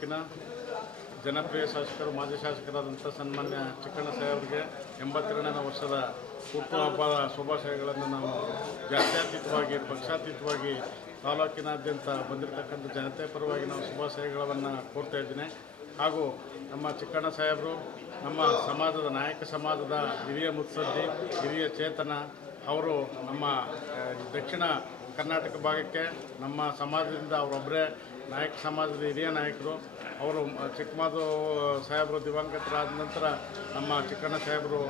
ತಾಲೂಕಿನ ಜನಪ್ರಿಯ ಶಾಸಕರು ಮಾಜಿ ಶಾಸಕರಾದಂಥ ಸನ್ಮಾನ್ಯ ಚಿಕ್ಕಣ್ಣ ಸಾಹೇಬರಿಗೆ 82ನೇ ವರ್ಷದ ಹುಟ್ಟುಹಬ್ಬದ ಶುಭಾಶಯಗಳನ್ನು ನಾವು ಜಾತ್ಯತೀತವಾಗಿ ಪಕ್ಷಾತೀತವಾಗಿ ತಾಲೂಕಿನಾದ್ಯಂತ ಬಂದಿರತಕ್ಕಂಥ ಜನತೆ ಪರವಾಗಿ ನಾವು ಶುಭಾಶಯಗಳನ್ನು ಕೋರ್ತಾ ಇದ್ದೀನಿ. ಹಾಗೂ ನಮ್ಮ ಚಿಕ್ಕಣ್ಣ ಸಾಹೇಬರು ನಮ್ಮ ಸಮಾಜದ ನಾಯಕ ಸಮಾಜದ ಹಿರಿಯ ಮುತ್ಸದ್ದಿ, ಹಿರಿಯ ಚೇತನ. ಅವರು ನಮ್ಮ ದಕ್ಷಿಣ ಕರ್ನಾಟಕ ಭಾಗಕ್ಕೆ ನಮ್ಮ ಸಮಾಜದಿಂದ ಅವರೊಬ್ಬರೇ ನಾಯಕ ಸಮಾಜದ ಹಿರಿಯ ನಾಯಕರು. ಅವರು ಚಿಕ್ಕಮಾದು ಸಾಹೇಬರು ದಿವಂಗತರಾದ ನಂತರ ನಮ್ಮ ಚಿಕ್ಕಣ್ಣ ಸಾಹೇಬರು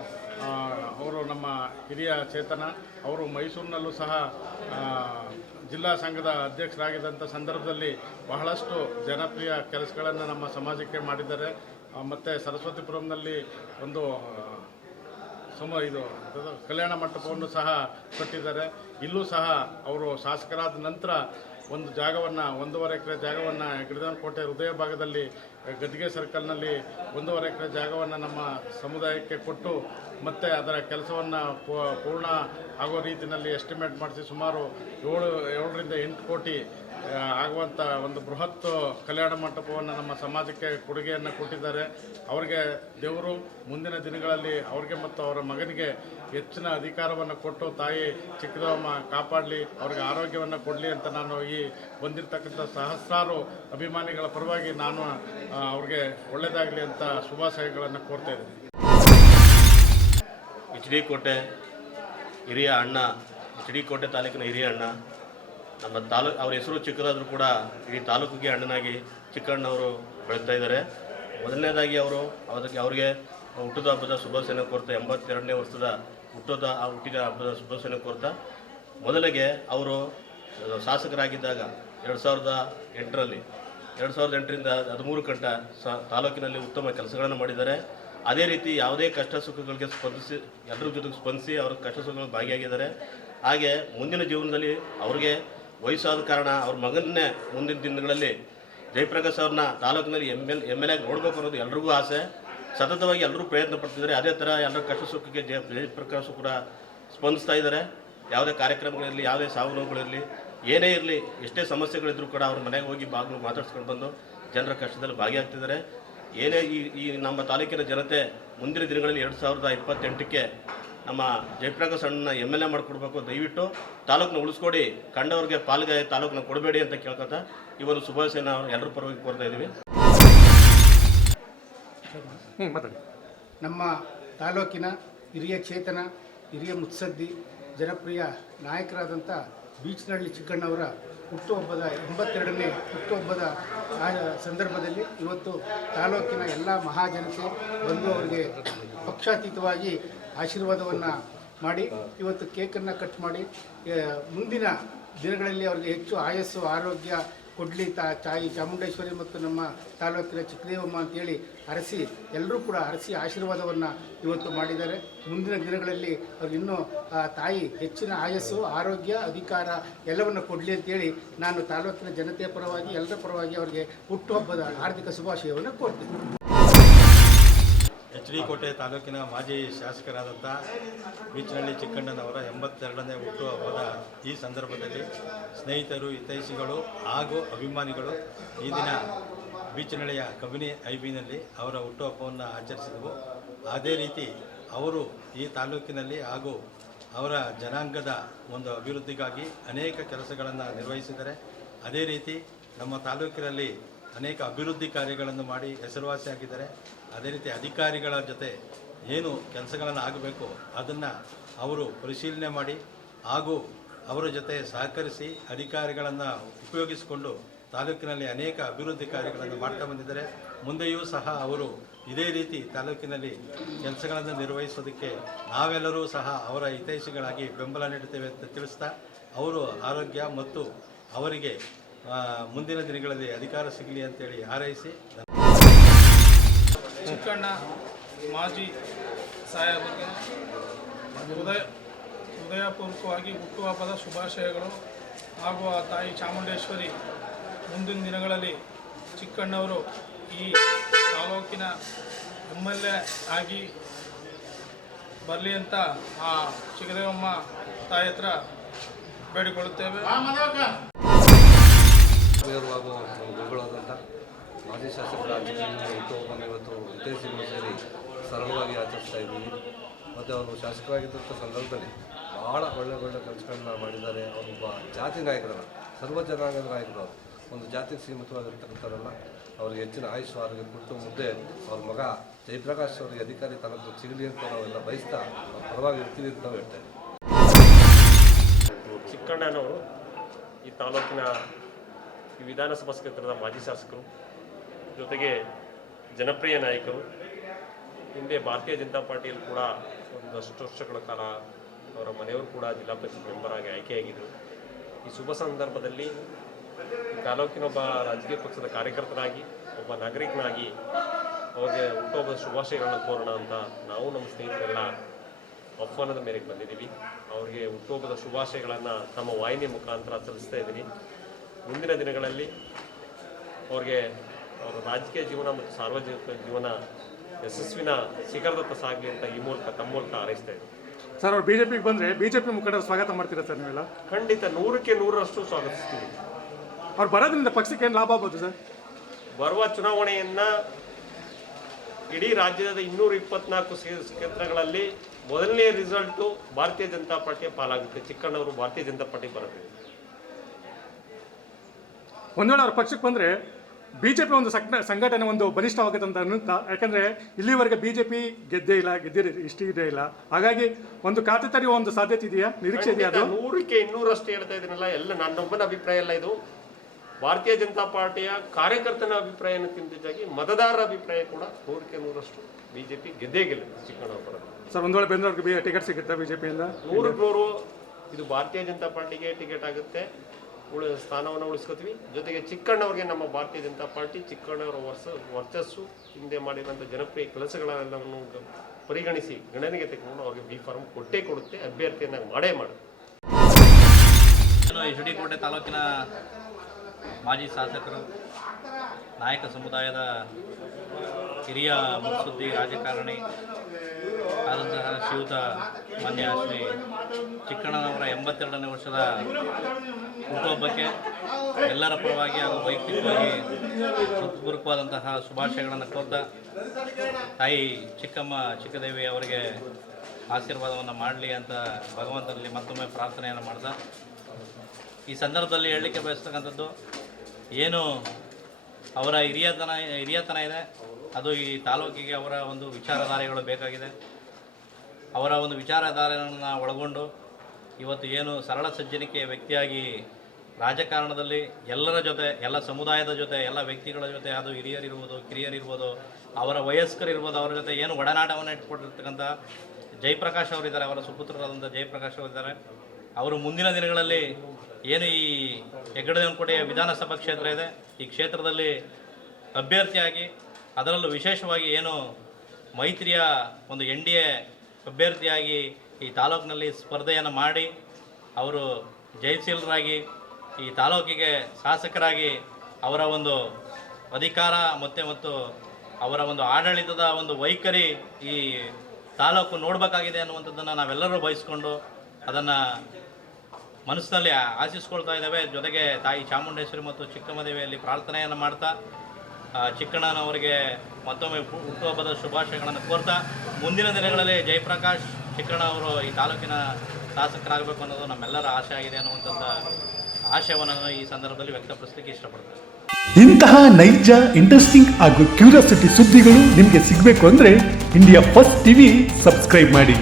ಅವರು ನಮ್ಮ ಹಿರಿಯ ಚೇತನ. ಅವರು ಮೈಸೂರಿನಲ್ಲೂ ಸಹ ಜಿಲ್ಲಾ ಸಂಘದ ಅಧ್ಯಕ್ಷರಾಗಿದ್ದಂಥ ಸಂದರ್ಭದಲ್ಲಿ ಬಹಳಷ್ಟು ಜನಪ್ರಿಯ ಕೆಲಸಗಳನ್ನು ನಮ್ಮ ಸಮಾಜಕ್ಕೆ ಮಾಡಿದ್ದಾರೆ. ಮತ್ತು ಸರಸ್ವತಿಪುರಂನಲ್ಲಿ ಒಂದು ಕಲ್ಯಾಣ ಮಂಟಪವನ್ನು ಸಹ ಕಟ್ಟಿದ್ದಾರೆ. ಇಲ್ಲೂ ಸಹ ಅವರು ಶಾಸಕರಾದ ನಂತರ ಒಂದು ಜಾಗವನ್ನು 1.5 ಎಕರೆ ಜಾಗವನ್ನು ಗಿಡದನಕೋಟೆ ಹೃದಯ ಭಾಗದಲ್ಲಿ ಗದ್ದಿಗೆ ಸರ್ಕಲ್ನಲ್ಲಿ 1.5 ಎಕರೆ ಜಾಗವನ್ನು ನಮ್ಮ ಸಮುದಾಯಕ್ಕೆ ಕೊಟ್ಟು ಮತ್ತು ಅದರ ಕೆಲಸವನ್ನು ಪೂರ್ಣ ಆಗೋ ರೀತಿಯಲ್ಲಿ ಎಸ್ಟಿಮೇಟ್ ಮಾಡಿಸಿ ಸುಮಾರು 7ರಿಂದ 8 ಕೋಟಿ ಆಗುವಂಥ ಒಂದು ಬೃಹತ್ ಕಲ್ಯಾಣ ಮಂಟಪವನ್ನು ನಮ್ಮ ಸಮಾಜಕ್ಕೆ ಕೊಡುಗೆಯನ್ನು ಕೊಟ್ಟಿದ್ದಾರೆ. ಅವರಿಗೆ ದೇವರು ಮುಂದಿನ ದಿನಗಳಲ್ಲಿ ಅವರಿಗೆ ಮತ್ತು ಅವರ ಮಗನಿಗೆ ಹೆಚ್ಚಿನ ಅಧಿಕಾರವನ್ನು ಕೊಟ್ಟು ತಾಯಿ ಚಿಕ್ಕದಮ್ಮ ಕಾಪಾಡಲಿ, ಅವ್ರಿಗೆ ಆರೋಗ್ಯವನ್ನು ಕೊಡಲಿ ಅಂತ ನಾನು ಈ ಬಂದಿರತಕ್ಕಂಥ ಸಹಸ್ರಾರು ಅಭಿಮಾನಿಗಳ ಪರವಾಗಿ ನಾನು ಅವ್ರಿಗೆ ಒಳ್ಳೆಯದಾಗಲಿ ಅಂತ ಶುಭಾಶಯಗಳನ್ನು ಕೋರ್ತಾ ಇದ್ದೀನಿ. HD ಕೋಟೆ ಹಿರಿಯ ಅಣ್ಣ, HD ಕೋಟೆ ತಾಲೂಕಿನ ಹಿರಿಯ ಅಣ್ಣ, ನಮ್ಮ ಅವ್ರ ಹೆಸರು ಚಿಕ್ಕದಾದರೂ ಕೂಡ ಇಡೀ ತಾಲೂಕಿಗೆ ಅಣ್ಣನಾಗಿ ಚಿಕ್ಕಣ್ಣವರು ಬೆಳೀತಾ ಇದ್ದಾರೆ. ಮೊದಲನೇದಾಗಿ ಅವ್ರಿಗೆ ಹುಟ್ಟಿದ ಹಬ್ಬದ ಶುಭಾಶಯನ ಕೋರ್ತಾ 82ನೇ ವರ್ಷದ ಹುಟ್ಟಿದ ಹಬ್ಬದ ಶುಭಾಶಯನ ಕೋರ್ತಾ ಮೊದಲಿಗೆ ಅವರು ಶಾಸಕರಾಗಿದ್ದಾಗ 2008ರಲ್ಲಿ 2008ರಿಂದ 13 ಗಂಟ ತಾಲೂಕಿನಲ್ಲಿ ಉತ್ತಮ ಕೆಲಸಗಳನ್ನು ಮಾಡಿದ್ದಾರೆ. ಅದೇ ರೀತಿ ಯಾವುದೇ ಕಷ್ಟ ಸುಖಗಳಿಗೆ ಸ್ಪಂದಿಸಿ ಎಲ್ಲರ ಜೊತೆಗೆ ಸ್ಪಂದಿಸಿ ಅವ್ರ ಕಷ್ಟ ಸುಖಗಳು ಭಾಗಿಯಾಗಿದ್ದಾರೆ. ಹಾಗೆ ಮುಂದಿನ ಜೀವನದಲ್ಲಿ ಅವ್ರಿಗೆ ವಯಸ್ಸಾದ ಕಾರಣ ಅವ್ರ ಮಗನ್ನೇ ಮುಂದಿನ ದಿನಗಳಲ್ಲಿ ಜಯಪ್ರಕಾಶ್ ಅವ್ರನ್ನ ತಾಲೂಕಿನಲ್ಲಿ MLA ನೋಡಬೇಕು ಅನ್ನೋದು ಎಲ್ರಿಗೂ ಆಸೆ. ಸತತವಾಗಿ ಎಲ್ಲರೂ ಪ್ರಯತ್ನ ಪಡ್ತಿದ್ದಾರೆ. ಅದೇ ಥರ ಎಲ್ಲರ ಕಷ್ಟ ಸುಖಕ್ಕೆ ಜಯಪ್ರಕಾಶ್ ಕೂಡ ಸ್ಪಂದಿಸ್ತಾ ಇದ್ದಾರೆ. ಯಾವುದೇ ಕಾರ್ಯಕ್ರಮಗಳಿರಲಿ, ಯಾವುದೇ ಸಾವು ನೋವುಗಳಿರಲಿ, ಏನೇ ಇರಲಿ, ಎಷ್ಟೇ ಸಮಸ್ಯೆಗಳಿದ್ರೂ ಕೂಡ ಅವ್ರ ಮನೆಗೆ ಹೋಗಿ ಬಾಗಿಲು ಮಾತಾಡ್ಸ್ಕೊಂಡು ಬಂದು ಜನರ ಕಷ್ಟದಲ್ಲಿ ಭಾಗಿಯಾಗ್ತಿದ್ದಾರೆ. ಏನೇ ಈ ನಮ್ಮ ತಾಲೂಕಿನ ಜನತೆ ಮುಂದಿನ ದಿನಗಳಲ್ಲಿ 2028ಕ್ಕೆ ನಮ್ಮ ಜಯಪ್ರಕಾಶ್ ಅಣ್ಣನ MLA ಮಾಡಿಕೊಡ್ಬೇಕು. ದಯವಿಟ್ಟು ತಾಲೂಕನ್ನ ಉಳಿಸ್ಕೊಡಿ, ಕಂಡವ್ರಿಗೆ ಪಾಲ್ಗೆ ತಾಲೂಕನ್ನ ಕೊಡಬೇಡಿ ಅಂತ ಕೇಳ್ಕೊತಾ ಈ ಒಂದು ಶುಭಾಶಯನ ಎಲ್ಲರ ಪರವಾಗಿ ಕೋರ್ತಾ ಇದ್ದೀವಿ. ನಮ್ಮ ತಾಲೂಕಿನ ಹಿರಿಯ ಚೇತನ, ಹಿರಿಯ ಮುತ್ಸದ್ದಿ, ಜನಪ್ರಿಯ ನಾಯಕರಾದಂಥ ಬೀಚನಹಳ್ಳಿ ಚಿಕ್ಕಣ್ಣವರ ಹುಟ್ಟುಹಬ್ಬದ 82ನೇ ಹುಟ್ಟುಹಬ್ಬದ ಸಂದರ್ಭದಲ್ಲಿ ಇವತ್ತು ತಾಲೂಕಿನ ಎಲ್ಲ ಮಹಾಜನತೆ ಬಂದು ಅವರಿಗೆ ಪಕ್ಷಾತೀತವಾಗಿ ಆಶೀರ್ವಾದವನ್ನು ಮಾಡಿ ಇವತ್ತು ಕೇಕನ್ನು ಕಟ್ ಮಾಡಿ ಮುಂದಿನ ದಿನಗಳಲ್ಲಿ ಅವರಿಗೆ ಹೆಚ್ಚು ಆಯಸ್ಸು ಆರೋಗ್ಯ ಕೊಡಲಿ ತಾಯಿ ಚಾಮುಂಡೇಶ್ವರಿ ಮತ್ತು ನಮ್ಮ ತಾಲೂಕಿನ ಚಿಕ್ಕದೇವಮ್ಮ ಅಂತೇಳಿ ಎಲ್ಲರೂ ಕೂಡ ಆಶೀರ್ವಾದವನ್ನು ಇವತ್ತು ಮಾಡಿದ್ದಾರೆ. ಮುಂದಿನ ದಿನಗಳಲ್ಲಿ ಅವ್ರಿಗೆ ಇನ್ನೂ ತಾಯಿ ಹೆಚ್ಚಿನ ಆಯಸ್ಸು ಆರೋಗ್ಯ ಅಧಿಕಾರ ಎಲ್ಲವನ್ನು ಕೊಡಲಿ ಅಂತೇಳಿ ನಾನು ತಾಲೂಕಿನ ಜನತೆಯ ಪರವಾಗಿ ಎಲ್ಲರ ಪರವಾಗಿ ಅವರಿಗೆ ಹುಟ್ಟುಹಬ್ಬದ ಹಾರ್ದಿಕ ಶುಭಾಶಯವನ್ನು ಕೋರ್ತೀನಿ. HD ಕೋಟೆ ತಾಲೂಕಿನ ಮಾಜಿ ಶಾಸಕರಾದಂಥ ಬೀಚನಹಳ್ಳಿ ಚಿಕ್ಕಣ್ಣನವರ 82ನೇ ಹುಟ್ಟುಹಬ್ಬದ ಈ ಸಂದರ್ಭದಲ್ಲಿ ಸ್ನೇಹಿತರು, ಹಿತೈಷಿಗಳು ಹಾಗೂ ಅಭಿಮಾನಿಗಳು ಈ ದಿನ ಬೀಚನಹಳ್ಳಿಯ ಕಬಿನಿ ಐಬಿನಲ್ಲಿ ಅವರ ಹುಟ್ಟುಹಬ್ಬವನ್ನು ಆಚರಿಸಿದವು. ಅದೇ ರೀತಿ ಅವರು ಈ ತಾಲೂಕಿನಲ್ಲಿ ಹಾಗೂ ಅವರ ಜನಾಂಗದ ಒಂದು ಅಭಿವೃದ್ಧಿಗಾಗಿ ಅನೇಕ ಕೆಲಸಗಳನ್ನು ನಿರ್ವಹಿಸಿದ್ದಾರೆ. ಅದೇ ರೀತಿ ನಮ್ಮ ತಾಲೂಕಿನಲ್ಲಿ ಅನೇಕ ಅಭಿವೃದ್ಧಿ ಕಾರ್ಯಗಳನ್ನು ಮಾಡಿ ಹೆಸರುವಾಸಿಯಾಗಿದ್ದಾರೆ. ಅದೇ ರೀತಿ ಅಧಿಕಾರಿಗಳ ಜೊತೆ ಏನು ಕೆಲಸಗಳನ್ನು ಆಗಬೇಕು ಅದನ್ನು ಅವರು ಪರಿಶೀಲನೆ ಮಾಡಿ ಹಾಗೂ ಅವರ ಜೊತೆ ಸಹಕರಿಸಿ ಅಧಿಕಾರಿಗಳನ್ನು ಉಪಯೋಗಿಸಿಕೊಂಡು ತಾಲೂಕಿನಲ್ಲಿ ಅನೇಕ ಅಭಿವೃದ್ಧಿ ಕಾರ್ಯಗಳನ್ನು ಮಾಡ್ತಾ ಬಂದಿದ್ದಾರೆ. ಮುಂದೆಯೂ ಸಹ ಅವರು ಇದೇ ರೀತಿ ತಾಲೂಕಿನಲ್ಲಿ ಕೆಲಸಗಳನ್ನು ನಿರ್ವಹಿಸೋದಕ್ಕೆ ನಾವೆಲ್ಲರೂ ಸಹ ಅವರ ಹಿತೈಷಿಗಳಾಗಿ ಬೆಂಬಲ ನೀಡುತ್ತೇವೆ ಅಂತ ತಿಳಿಸ್ತಾ ಅವರು ಆರೋಗ್ಯ ಮತ್ತು ಅವರಿಗೆ ಮುಂದಿನ ದಿನಗಳಲ್ಲಿ ಅಧಿಕಾರ ಸಿಗಲಿ ಅಂತೇಳಿ ಹಾರೈಸಿ ಚಿಕ್ಕಣ್ಣ ಮಾಜಿ ಸಾಹೇಬರಿಗೆ ಹೃದಯಪೂರ್ವಕವಾಗಿ ಹುಟ್ಟುಹಬ್ಬದ ಶುಭಾಶಯಗಳು. ಹಾಗೂ ಆ ತಾಯಿ ಚಾಮುಂಡೇಶ್ವರಿ ಮುಂದಿನ ದಿನಗಳಲ್ಲಿ ಚಿಕ್ಕಣ್ಣವರು ಈ ತಾಲೂಕಿನ MLA ಆಗಿ ಬರಲಿ ಅಂತ ಆ ಚಿಕ್ಕದೇವಮ್ಮ ತಾಯಿ ಹತ್ರ ಬೇಡಿಕೊಳ್ಳುತ್ತೇವೆ. ಗುರುಗಳಾದಂಥ ಮಾಜಿ ಶಾಸಕರ ಹುಟ್ಟುಹಬ್ಬವನ್ನು ಇವತ್ತು ಹಿತೈಷಿಗಳು ಸೇರಿ ಸರಳವಾಗಿ ಆಚರಿಸ್ತಾ ಇದ್ದೀವಿ. ಮತ್ತು ಅವರು ಶಾಸಕರಾಗಿದ್ದಂಥ ಸಂದರ್ಭದಲ್ಲಿ ಭಾಳ ಒಳ್ಳೆ ಕೆಲಸಗಳನ್ನ ಮಾಡಿದ್ದಾರೆ. ಅವರೊಬ್ಬ ಜಾತಿ ನಾಯಕರಲ್ಲ, ಸರ್ವ ಜನಾಂಗದ ನಾಯಕರು. ಅವರು ಒಂದು ಜಾತಿಗೆ ಸೀಮಿತವಾಗಿರ್ತಕ್ಕಂಥವ್ರಲ್ಲ. ಅವರಿಗೆ ಹೆಚ್ಚಿನ ಆಯುಷ್ಯ ಆರೋಗ್ಯ ಕೊಟ್ಟು ಮುಂದೆ ಅವ್ರ ಮಗ ಜಯಪ್ರಕಾಶ್ ಅವರಿಗೆ ಅಧಿಕಾರಿ ತನಕ ಸಿಗಲಿ ಅಂತ ನಾವೆಲ್ಲ ಬಯಸ್ತಾ ಅವ್ರ ಪರವಾಗಿ ಇರ್ತೀವಿ ಅಂತ ನಾವು ಹೇಳ್ತೇವೆ. ಚಿಕ್ಕಣ್ಣನವರು ಈ ತಾಲೂಕಿನ ಈ ವಿಧಾನಸಭಾ ಕ್ಷೇತ್ರದ ಮಾಜಿ ಶಾಸಕರು, ಜೊತೆಗೆ ಜನಪ್ರಿಯ ನಾಯಕರು. ಹಿಂದೆ ಭಾರತೀಯ ಜನತಾ ಪಾರ್ಟಿಯಲ್ಲಿ ಕೂಡ ಒಂದಷ್ಟು ವರ್ಷಗಳ ಕಾಲ ಅವರ ಮನೆಯವರು ಕೂಡ ಜಿಲ್ಲಾ ಪರಿಷತ್ ಮೆಂಬರ್ ಆಗಿ ಆಯ್ಕೆಯಾಗಿದ್ದರು. ಈ ಶುಭ ಸಂದರ್ಭದಲ್ಲಿ ಈ ತಾಲೂಕಿನ ಒಬ್ಬ ರಾಜಕೀಯ ಪಕ್ಷದ ಕಾರ್ಯಕರ್ತರಾಗಿ, ಒಬ್ಬ ನಾಗರಿಕನಾಗಿ ಅವ್ರಿಗೆ ಹುಟ್ಟುಹಬ್ಬದ ಶುಭಾಶಯಗಳನ್ನ ಕೋರೋಣ ಅಂತ ನಾವು ನಮ್ಮ ಸ್ನೇಹಿತರೆಲ್ಲ ಆಹ್ವಾನದ ಮೇರೆಗೆ ಬಂದಿದ್ದೀವಿ. ಅವರಿಗೆ ಹುಟ್ಟುಹಬ್ಬದ ಶುಭಾಶಯಗಳನ್ನು ತಮ್ಮ ವಾಹಿನಿ ಮುಖಾಂತರ ಸಲ್ಲಿಸ್ತಾ ಇದ್ದೀನಿ. ಮುಂದಿನ ದಿನಗಳಲ್ಲಿ ಅವ್ರಿಗೆ ಅವರ ರಾಜಕೀಯ ಜೀವನ ಮತ್ತು ಸಾರ್ವಜನಿಕ ಜೀವನ ಯಶಸ್ವಿನ ಶಿಖರದತ್ತ ಸಾಗಲಿ ಅಂತ ಈ ಮೂಲಕ ತಮ್ಮ ಮೂಲಕ ಹಾರೈಸ್ತಾ ಇದ್ದೀನಿ. ಸರ್, ಅವ್ರು ಬಿಜೆಪಿಗೆ ಬಂದರೆ ಬಿಜೆಪಿ ಮುಖಂಡರು ಸ್ವಾಗತ ಮಾಡ್ತೀರಾ ಸರ್ ನೀವೆಲ್ಲ? ಖಂಡಿತ 100ಕ್ಕೆ 100ರಷ್ಟು ಸ್ವಾಗತಿಸ್ತೀವಿ. ಅವ್ರು ಬರೋದ್ರಿಂದ ಪಕ್ಷಕ್ಕೆ ಏನು ಲಾಭ ಆಗ್ಬೋದು ಸರ್? ಬರುವ ಚುನಾವಣೆಯನ್ನು ಇಡೀ ರಾಜ್ಯದ 224 ಕ್ಷೇತ್ರಗಳಲ್ಲಿ ಮೊದಲನೇ ರಿಸಲ್ಟು ಭಾರತೀಯ ಜನತಾ ಪಾರ್ಟಿಯ ಪಾಲಾಗುತ್ತೆ. ಚಿಕ್ಕಣ್ಣವರು ಭಾರತೀಯ ಜನತಾ ಪಾರ್ಟಿ ಬರುತ್ತೆ. ಒಂದು ವೇಳೆ ಅವ್ರ ಪಕ್ಷಕ್ಕೆ ಬಂದರೆ ಬಿಜೆಪಿ ಒಂದು ಸಂಘಟನೆ ಒಂದು ಬಲಿಷ್ಠವಾಗುತ್ತೆ ಅಂತ ಅನ್ನುತ್ತಾ? ಯಾಕಂದರೆ ಇಲ್ಲಿವರೆಗೆ ಬಿಜೆಪಿ ಗೆದ್ದೇ ಇಲ್ಲ. ಹಾಗಾಗಿ ಒಂದು ಖಾತೆ ತೆರೆಯುವ ಒಂದು ಸಾಧ್ಯತೆ ಇದೆಯಾ, ನಿರೀಕ್ಷೆ ಇದೆಯಾ? ಅದು 100ಕ್ಕೆ 200ರಷ್ಟು ಹೇಳ್ತಾ ಇದ್ದೀನಲ್ಲ, ಎಲ್ಲ ನನ್ನೊಬ್ಬನ ಅಭಿಪ್ರಾಯ ಅಲ್ಲ. ಇದು ಭಾರತೀಯ ಜನತಾ ಪಾರ್ಟಿಯ ಕಾರ್ಯಕರ್ತನ ಅಭಿಪ್ರಾಯ ಅನ್ನೋಕ್ಕಿಂತಾಗಿ ಮತದಾರರ ಅಭಿಪ್ರಾಯ ಕೂಡ 100ಕ್ಕೆ 100ರಷ್ಟು ಬಿಜೆಪಿ ಗೆದ್ದೇ ಗೆಲ್ಲುತ್ತೆ ಚಿಕ್ಕಣ್ಣವ್ರ ಬರೋದು. ಸರ್, ಒಂದು ವೇಳೆ ಬೆಂಗಳೂರಿಗೆ ಟಿಕೆಟ್ ಸಿಗುತ್ತಾ ಬಿಜೆಪಿಯಿಂದ? 100ಕ್ಕೆ 100 ಇದು ಭಾರತೀಯ ಜನತಾ ಪಾರ್ಟಿಗೆ ಟಿಕೆಟ್ ಆಗುತ್ತೆ. ಸ್ಥಾನವನ್ನು ಉಳಿಸ್ಕೋತೀವಿ. ಜೊತೆಗೆ ಚಿಕ್ಕಣ್ಣವ್ರಿಗೆ ನಮ್ಮ ಭಾರತೀಯ ಜನತಾ ಪಾರ್ಟಿ ಚಿಕ್ಕಣ್ಣವರ ವರ್ಚಸ್ಸು, ಹಿಂದೆ ಮಾಡಿರುವಂಥ ಜನಪ್ರಿಯ ಕೆಲಸಗಳೆಲ್ಲವನ್ನು ಪರಿಗಣಿಸಿ ಗಣನೆಗೆ ತೆಗೆದುಕೊಂಡು ಅವ್ರಿಗೆ ಬಿ ಫಾರ್ಮ್ ಕೊಟ್ಟೇ ಕೊಡುತ್ತೆ. ಅಭ್ಯರ್ಥಿಯನ್ನಾಗಿ ಮಾಡೇ ಮಾಡುತ್ತೆ. ಎಚ್ ಡಿ ಕೋಟೆ ತಾಲೂಕಿನ ಮಾಜಿ ಶಾಸಕರು, ನಾಯಕ ಸಮುದಾಯದ ಹಿರಿಯ ಮುತ್ಸದ್ದಿ ರಾಜಕಾರಣಿ ಆದಂತಹ ಶ್ರೀಯುತ ಮಾನ್ಯ ಶ್ರೀ ಚಿಕ್ಕಣ್ಣನವರ 82ನೇ ವರ್ಷದ ಹುಟ್ಟುಹಬ್ಬಕ್ಕೆ ಎಲ್ಲರ ಪರವಾಗಿ ಹಾಗೂ ವೈಯಕ್ತಿಕವಾಗಿ ಹೃತ್ಪೂರ್ವಕವಾದಂತಹ ಶುಭಾಶಯಗಳನ್ನು ಕೋರ್ತಾ ತಾಯಿ ಚಿಕ್ಕಮ್ಮ ಚಿಕ್ಕದೇವಿ ಅವರಿಗೆ ಆಶೀರ್ವಾದವನ್ನು ಮಾಡಲಿ ಅಂತ ಭಗವಂತನಲ್ಲಿ ಮತ್ತೊಮ್ಮೆ ಪ್ರಾರ್ಥನೆಯನ್ನು ಮಾಡ್ತಾ, ಈ ಸಂದರ್ಭದಲ್ಲಿ ಹೇಳಲಿಕ್ಕೆ ಬಯಸ್ತಕ್ಕಂಥದ್ದು ಏನು ಅವರ ಹಿರಿಯತನ ಇದೆ, ಅದು ಈ ತಾಲೂಕಿಗೆ ಅವರ ಒಂದು ವಿಚಾರಧಾರೆಗಳು ಬೇಕಾಗಿದೆ. ಅವರ ಒಂದು ವಿಚಾರಧಾರೆಯನ್ನು ಒಳಗೊಂಡು ಇವತ್ತು ಏನು ಸರಳ ಸಜ್ಜನಿಕೆಯ ವ್ಯಕ್ತಿಯಾಗಿ ರಾಜಕಾರಣದಲ್ಲಿ ಎಲ್ಲರ ಜೊತೆ, ಎಲ್ಲ ಸಮುದಾಯದ ಜೊತೆ, ಎಲ್ಲ ವ್ಯಕ್ತಿಗಳ ಜೊತೆ, ಅದು ಹಿರಿಯರಿರ್ಬೋದು, ಕಿರಿಯರಿರ್ಬೋದು, ಅವರ ವಯಸ್ಕರಿರ್ಬೋದು, ಅವರ ಜೊತೆ ಏನು ಒಡನಾಟವನ್ನು ಇಟ್ಕೊಂಡಿರ್ತಕ್ಕಂಥ ಜಯಪ್ರಕಾಶ್ ಅವರಿದ್ದಾರೆ, ಅವರ ಸುಪುತ್ರರಾದಂಥ ಜಯಪ್ರಕಾಶ್ ಅವರಿದ್ದಾರೆ. ಅವರು ಮುಂದಿನ ದಿನಗಳಲ್ಲಿ ಏನು ಈ ಹೆಗ್ಗಡದೇವನಕೋಟೆಯ ವಿಧಾನಸಭಾ ಕ್ಷೇತ್ರ ಇದೆ, ಈ ಕ್ಷೇತ್ರದಲ್ಲಿ ಅಭ್ಯರ್ಥಿಯಾಗಿ, ಅದರಲ್ಲೂ ವಿಶೇಷವಾಗಿ ಏನು ಮೈತ್ರಿಯ ಒಂದು NDA ಅಭ್ಯರ್ಥಿಯಾಗಿ ಈ ತಾಲೂಕಿನಲ್ಲಿ ಸ್ಪರ್ಧೆಯನ್ನು ಮಾಡಿ ಅವರು ಜಯಶೀಲರಾಗಿ ಈ ತಾಲೂಕಿಗೆ ಶಾಸಕರಾಗಿ ಅವರ ಒಂದು ಅಧಿಕಾರ ಮತ್ತು ಅವರ ಒಂದು ಆಡಳಿತದ ಒಂದು ವೈಖರಿ ಈ ತಾಲೂಕು ನೋಡಬೇಕಾಗಿದೆ ಅನ್ನುವಂಥದ್ದನ್ನು ನಾವೆಲ್ಲರೂ ಬಯಸ್ಕೊಂಡು ಅದನ್ನು ಮನಸ್ಸಿನಲ್ಲಿ ಆಶಿಸ್ಕೊಳ್ತಾ ಇದ್ದೇವೆ. ಜೊತೆಗೆ ತಾಯಿ ಚಾಮುಂಡೇಶ್ವರಿ ಮತ್ತು ಚಿಕ್ಕಮ್ಮದೇವಿಯಲ್ಲಿ ಪ್ರಾರ್ಥನೆಯನ್ನು ಮಾಡ್ತಾ ಚಿಕ್ಕಣ್ಣನವರಿಗೆ ಮತ್ತೊಮ್ಮೆ ಹುಟ್ಟುಹಬ್ಬದ ಶುಭಾಶಯಗಳನ್ನು ಕೋರ್ತಾ, ಮುಂದಿನ ದಿನಗಳಲ್ಲಿ ಜಯಪ್ರಕಾಶ್ ಚಿಕ್ಕಣ್ಣ ಅವರು ಈ ತಾಲೂಕಿನ ಶಾಸಕರಾಗಬೇಕು ಅನ್ನೋದು ನಮ್ಮೆಲ್ಲರ ಆಶೆ ಆಗಿದೆ ಅನ್ನುವಂಥದ್ದು ಆಶಯವನ್ನು ಈ ಸಂದರ್ಭದಲ್ಲಿ ವ್ಯಕ್ತಪಡಿಸಲಿಕ್ಕೆ ಇಷ್ಟಪಡ್ತೇನೆ. ಇಂತಹ ನೈಜ, ಇಂಟ್ರೆಸ್ಟಿಂಗ್ ಹಾಗೂ ಕ್ಯೂರಿಯಾಸಿಟಿ ಸುದ್ದಿಗಳು ನಿಮಗೆ ಸಿಗಬೇಕು ಅಂದರೆ ಇಂಡಿಯಾ ಫಸ್ಟ್ ಟಿವಿ ಸಬ್ಸ್ಕ್ರೈಬ್ ಮಾಡಿ.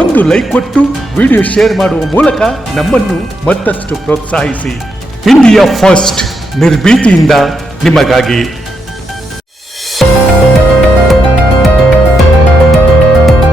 ಒಂದು ಲೈಕ್ ಕೊಟ್ಟು ವಿಡಿಯೋ ಶೇರ್ ಮಾಡುವ ಮೂಲಕ ನಮ್ಮನ್ನು ಮತ್ತಷ್ಟು ಪ್ರೋತ್ಸಾಹಿಸಿ. ಇಂಡಿಯಾ ಫಸ್ಟ್, ನಿರ್ಭೀತಿಯಿಂದ ನಿಮಗಾಗಿ.